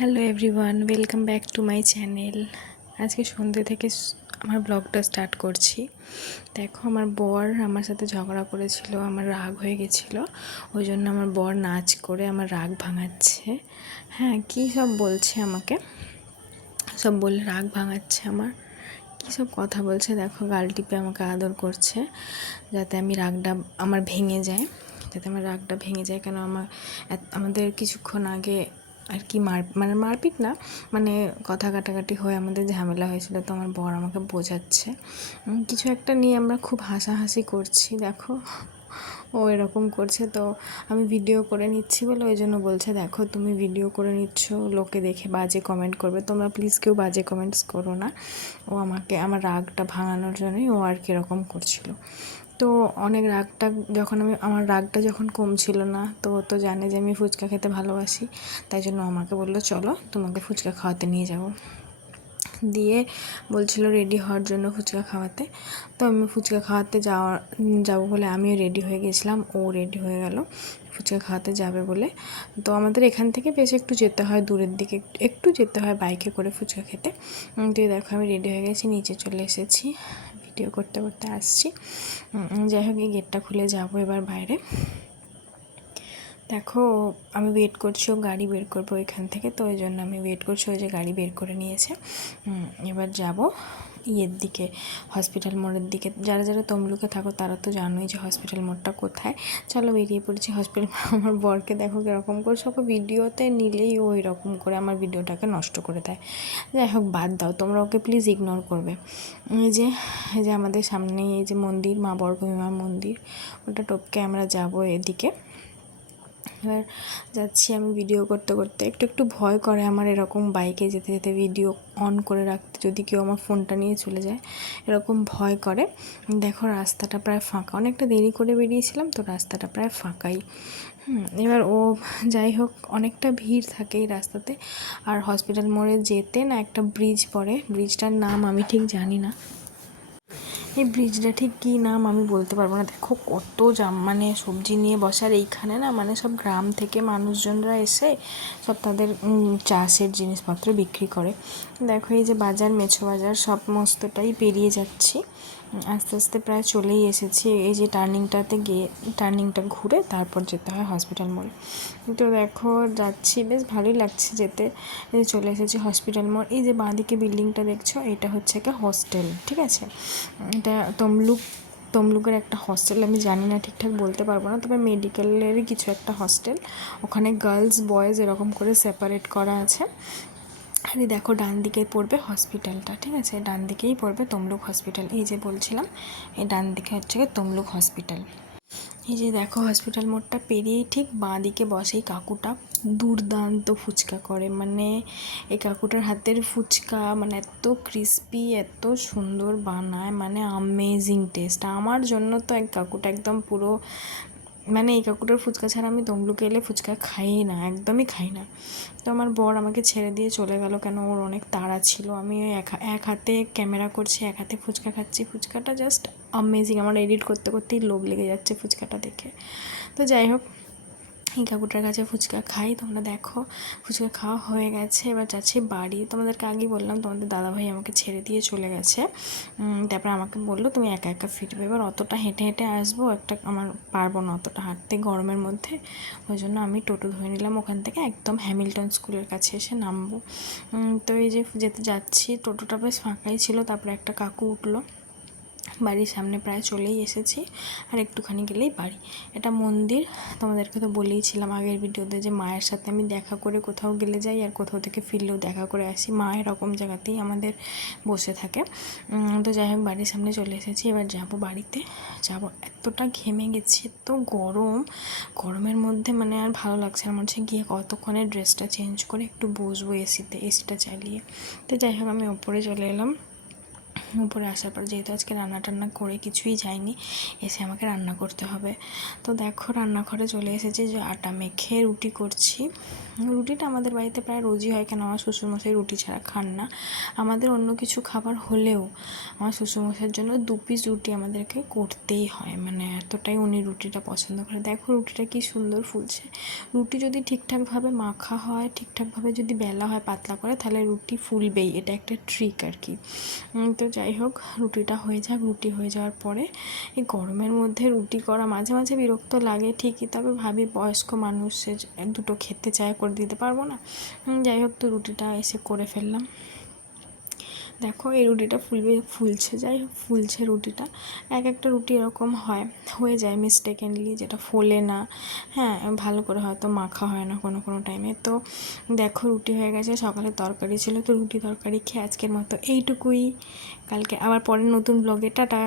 Hello everyone, welcome back to my channel. আজকে সন্ধ্যে থেকে আমার ব্লগটা স্টার্ট করছি। দেখো, আমার বর আমার সাথে ঝগড়া করেছিল, আমার রাগ হয়ে গেছিলো, ওই জন্য আমার বর নাচ করে আমার রাগ ভাঙাচ্ছে। হ্যাঁ, কী সব বলছে আমাকে, সব বলে রাগ ভাঙাচ্ছে আমার, কী সব কথা বলছে। দেখো, গাল টিপে আমাকে আদর করছে যাতে আমি রাগটা আমার ভেঙে যায়, কেন আমাদের কিছুক্ষণ আগে আর কি মারপিট না, মানে কথা কাটাকাটি হয়ে আমাদের ঝামেলা হয়েছিল। তো আমার বর আমাকে বোঝাচ্ছে কিছু একটা নিয়ে, আমরা খুব হাসাহাসি করছি। দেখো, ও এরকম করছে, তো আমি ভিডিও করে নিচ্ছি বলে ওই জন্য বলছে, দেখো তুমি ভিডিও করে নিচ্ছ, লোকে দেখে বাজে কমেন্ট করবে, তোমরা প্লিজ কেউ বাজে কমেন্টস করো না। ও আমাকে আমার রাগটা ভাঙানোর জন্যই ও আর কীরকম করছিল। তো অনেক আমার রাগটা যখন কমছিল না, তো ও তো জানে যে আমি ফুচকা খেতে ভালোবাসি, তাই জন্য আমাকে বললো চলো তোমাকে ফুচকা খাওয়াতে নিয়ে যাবো। দিয়ে বলছিল রেডি হওয়ার জন্য ফুচকা খাওয়াতে। তো আমি ফুচকা খাওয়াতে যাবো বলে আমিও রেডি হয়ে গেছিলাম, ও রেডি হয়ে গেল ফুচকা খাওয়াতে যাবে বলে। তো আমাদের এখান থেকে বেশ একটু যেতে হয়, দূরের দিকে একটু যেতে হয় বাইকে করে ফুচকা খেতে। দিয়ে দেখো, আমি রেডি হয়ে গেছি, নিচে চলে এসেছি, ভিডিও করতে করতে আসছি। যাই হোক, এই গেটটা খুলে যাবো এবার বাইরে। দেখো, আমি ওয়েট করছি, ও গাড়ি বের করবো এখান থেকে, তো ওই জন্য আমি ওয়েট করছি, ওই যে গাড়ি বের করে নিয়েছে। এবার যাব ইয়ের দিকে, হসপিটাল মোড়ের দিকে। যারা যারা তমলুকে থাকো তারা তো জানোই যে হসপিটাল মোড়টা কোথায়। চলো, বেরিয়ে পড়েছি হসপিটাল। আমার বরকে দেখো কীরকম করছে, ওকে ভিডিওতে নিলেই ও এরকম করে আমার ভিডিওটাকে নষ্ট করে দেয়। যাই হোক, বাদ দাও, তোমরা ওকে প্লিজ ইগনোর করবে। এই যে আমাদের সামনেই এই যে মন্দির, মা বর্গভীমা মন্দির, ওটা টপকে আমরা যাব এদিকে। এবার যাচ্ছি আমি ভিডিও করতে করতে, একটু একটু ভয় করে আমার এরকম বাইকে যেতে যেতে ভিডিও অন করে রাখতে, যদি কেউ আমার ফোনটা নিয়ে চলে যায়, এরকম ভয় করে। দেখো, রাস্তাটা প্রায় ফাঁকা, অনেকটা দেরি করে বেরিয়েছিলাম তো রাস্তাটা প্রায় ফাঁকাই। এবার যাই হোক, অনেকটা ভিড় থাকে এই রাস্তাতে। আর হসপিটাল মোড়ে যেতে না একটা ব্রিজ পড়ে, ব্রিজটার নাম আমি ঠিক জানি না, এই ব্রিজটা ঠিক কী নাম আমি বলতে পারবো না। দেখো কত মানে সবজি নিয়ে বসার, এইখানে না মানে সব গ্রাম থেকে মানুষজনরা এসে সব তাদের চাষের জিনিসপত্র বিক্রি করে। দেখো, এই যে বাজার, মেছো বাজার সমস্তটাই পেরিয়ে যাচ্ছি, আস্তে আস্তে প্রায় চলেই এসেছি। এই যে টার্নিংটা ঘুরে তারপর যেতে হয় হসপিটাল মোড়ে। তো দেখো, যাচ্ছি, বেশ ভালোই লাগছে যেতে। এই চলে এসেছি হসপিটাল মোড়। এই যে বাঁদিকে বিল্ডিংটা দেখছো, এটা হচ্ছে একটা হস্টেল, ঠিক আছে। এটা তমলুকের একটা হস্টেল, আমি জানি না, ঠিকঠাক বলতে পারবো না, তবে মেডিকেলেরই কিছু একটা হস্টেল। ওখানে গার্লস বয়েজ এরকম করে সেপারেট করা আছে। আর দেখো, ডান দিকে পড়বে হসপিটালটা, ঠিক আছে, ডান দিকেই পড়বে তমলুক হসপিটাল। এই যে বলছিলাম, এই ডান দিকে হচ্ছে তমলুক হসপিটাল। এই যে দেখো, হসপিটাল মোড়টা পেরিয়েই ঠিক বাঁ দিকে বসে এই কাকুটা, দুর্দান্ত ফুচকা করে। মানে এই কাকুটার হাতের ফুচকা মানে এত ক্রিস্পি, এত সুন্দর বানায়, মানে আমেজিং টেস্ট। আমার জন্য তো এক কাকুটা একদম পুরো, মানে এই কাকুটার ফুচকা ছাড়া আমি তমলুকে এলে ফুচকা খাই না, একদমই খাই না। তো আমার বর আমাকে ছেড়ে দিয়ে চলে গেল, কেন ওর অনেক তাড়া ছিল। আমি এক হাতে ক্যামেরা করছি, এক হাতে ফুচকা খাচ্ছি। ফুচকাটা জাস্ট আমেজিং, আমার এডিট করতে করতেই লোভ লেগে যাচ্ছে ফুচকাটা দেখে। তো যাই হোক, এই কাকুটার কাছে ফুচকা খাই। তোমরা দেখো, ফুচকা খাওয়া হয়ে গেছে, এবার যাচ্ছি বাড়ি। তোমাদেরকে আগেই বললাম তোমাদের দাদাভাই আমাকে ছেড়ে দিয়ে চলে গেছে। তারপর আমাকে বললো তুমি একা একা ফিরবে। এবার অতটা হেঁটে হেঁটে আসবো, আমার পারবো না অতটা হাঁটতে গরমের মধ্যে। ওই জন্য আমি টোটো ধরে নিলাম, ওখান থেকে একদম হ্যামিল্টন স্কুলের কাছে এসে নামবো। তো এই যে যেতে যাচ্ছি, টোটোটা বেশ ফাঁকাই ছিল। তারপরে একটা কাকু উঠলো, বাড়ির সামনে প্রায় চলেই এসেছি, আর একটুখানি গেলেই বাড়ি। এটা মন্দির, তোমাদেরকে তো বলেইছিলাম আগের ভিডিওতে যে মায়ের সাথে আমি দেখা করে কোথাও গেলে যাই, আর কোথাও থেকে ফিরলেও দেখা করে আসি। মা এরকম জায়গাতেই আমাদের বসে থাকে। তো যাই হোক, বাড়ির সামনে চলে এসেছি, এবার যাব বাড়িতে যাব। এতটা ঘেমে গেছি, এত গরমের মধ্যে মানে আর ভালো লাগছে না, মনে হচ্ছে গিয়ে কতক্ষণে ড্রেসটা চেঞ্জ করে একটু বসবো এসিটা চালিয়ে। তো যাই হোক, আমি ওপরে চলে এলাম। উপরে আসার পর যেহেতু আজকে রান্না টান্না করে কিছুই যায়নি, এসে আমাকে রান্না করতে হবে। তো দেখো রান্নাঘরে চলে এসেছি, যে আটা মেখে রুটি করছি। রুটিটা আমাদের বাড়িতে প্রায় রোজই হয়, কেন আমার শ্বশুরমশাই রুটি ছাড়া খান না। আমাদের অন্য কিছু খাবার হলেও আমার শ্বশুরমশাইয়ের জন্য 2 পিস রুটি আমাদেরকে করতেই হয়, মানে এতটাই উনি রুটিটা পছন্দ করে। দেখো রুটিটা কি সুন্দর ফুলছে। রুটি যদি ঠিকঠাকভাবে মাখা হয়, ঠিকঠাকভাবে যদি বেলা হয় পাতলা করে, তাহলে রুটি ফুলবেই, এটা একটা ট্রিক আর কি। তো যাই হোক, রুটিটা হয়ে যাক। রুটি হয়ে যাওয়ার পরে এই গরমের মধ্যে রুটি করা মাঝে মাঝে বিরক্ত লাগে ঠিকই, তবে ভাবি বয়স্ক মানুষ, সে দুটো খেতে চায়, করে দিতে পারবো না। যাই হোক, তো রুটিটা এসে করে ফেললাম। দেখো এই রুটিটা ফুলছে, যাই হোক ফুলছে রুটিটা। এক একটা রুটি এরকম হয়ে যায় মিস্টেকেনলি, যেটা ফোলে না, হ্যাঁ ভালো করে হয়তো মাখা হয় না কোনো কোনো টাইমে। তো দেখো রুটি হয়ে গেছে। সকালে তরকারি ছিল, তো রুটি তরকারি খেয়ে আজকের মতো এইটুকুই। কালকে আবার পরের নতুন ব্লগে টাটা।